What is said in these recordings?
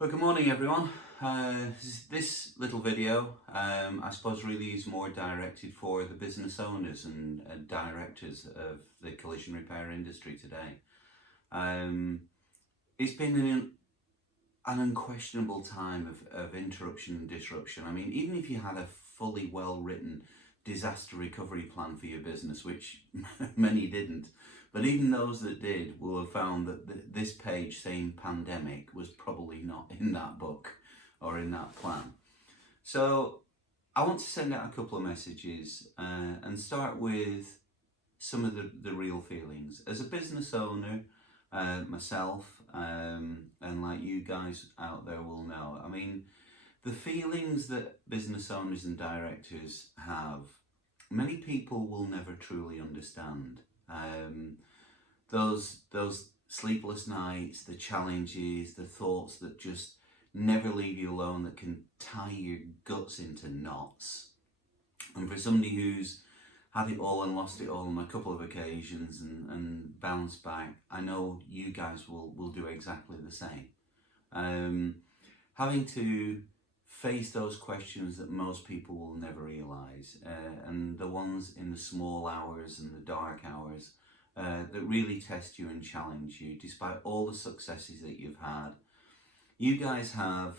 Well, good morning everyone. This little video, I suppose, really is more directed for the business owners and directors of the collision repair industry today. It's been an unquestionable time of interruption and disruption. I mean, even if you had a fully well written disaster recovery plan for your business, which many didn't, but even those that did will have found that this page saying pandemic was probably not in that book or in that plan. So I want to send out a couple of messages and start with some of the real feelings. As a business owner, myself, and like you guys out there will know, I mean, the feelings that business owners and directors have, many people will never truly understand. Those sleepless nights, the challenges, the thoughts that just never leave you alone, that can tie your guts into knots. And for somebody who's had it all and lost it all on a couple of occasions and bounced back, I know you guys will do exactly the same. Having to face those questions that most people will never realise, and the ones in the small hours and the dark hours that really test you and challenge you despite all the successes that you've had. You guys have,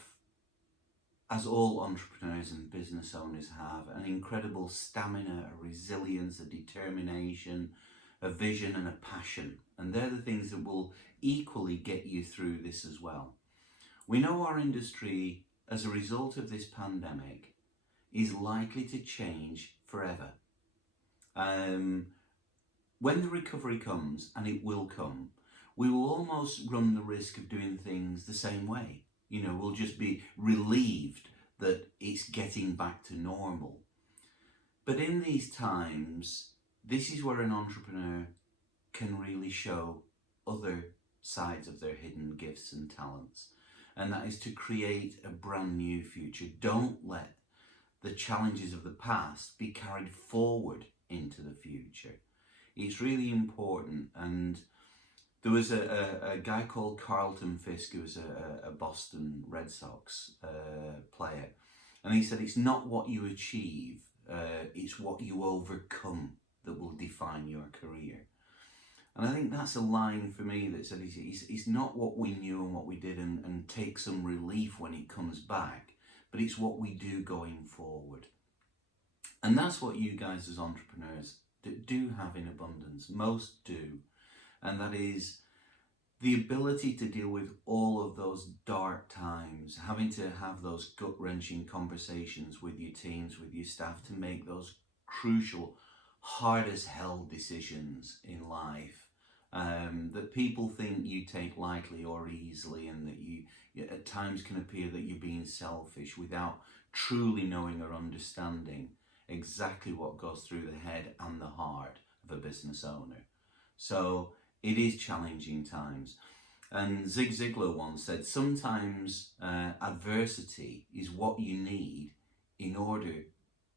as all entrepreneurs and business owners have, an incredible stamina, a resilience, a determination, a vision and a passion. And they're the things that will equally get you through this as well. We know our industry, as a result of this pandemic, is likely to change forever. When the recovery comes, and it will come, we will almost run the risk of doing things the same way. You know, we'll just be relieved that it's getting back to normal. But in these times, this is where an entrepreneur can really show other sides of their hidden gifts and talents. And that is to create a brand new future. Don't let the challenges of the past be carried forward into the future. It's really important. And there was a guy called Carlton Fisk, who was a Boston Red Sox player. And he said, it's not what you achieve, it's what you overcome that will define your career. And I think that's a line for me that said it's not what we knew and what we did and take some relief when it comes back, but it's what we do going forward. And that's what you guys as entrepreneurs do have in abundance. Most do. And that is the ability to deal with all of those dark times, having to have those gut-wrenching conversations with your teams, with your staff, to make those crucial, hard as hell decisions in life that people think you take lightly or easily, and that you at times can appear that you're being selfish without truly knowing or understanding exactly what goes through the head and the heart of a business owner. So it is challenging times. And Zig Ziglar once said, sometimes adversity is what you need in order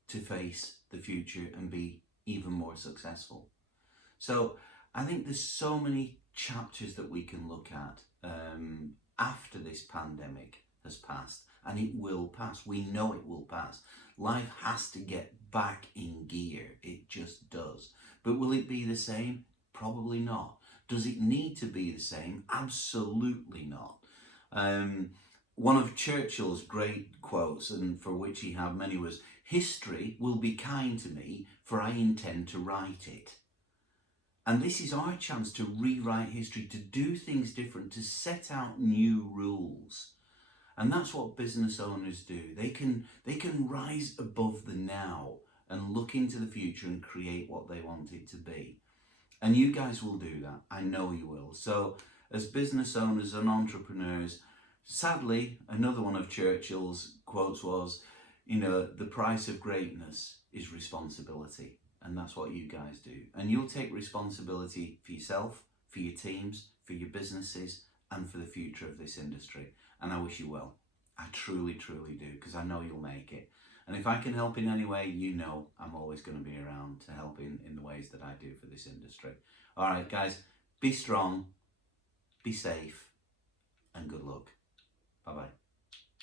to face the future and be even more successful. So I think there's so many chapters that we can look at after this pandemic has passed, and it will pass. We know it will pass. Life has to get back in gear. It just does. But will it be the same? Probably not. Does it need to be the same? Absolutely not. One of Churchill's great quotes, and for which he had many, was, "History will be kind to me, for I intend to write it." And this is our chance to rewrite history, to do things different, to set out new rules. And that's what business owners do. They can rise above the now and look into the future and create what they want it to be. And you guys will do that. I know you will. So as business owners and entrepreneurs, sadly, another one of Churchill's quotes was, the price of greatness is responsibility. And that's what you guys do. And you'll take responsibility for yourself, for your teams, for your businesses, and for the future of this industry. And I wish you well. I truly, truly do, because I know you'll make it. And if I can help in any way, I'm always going to be around to help in the ways that I do for this industry. All right, guys, be strong, be safe,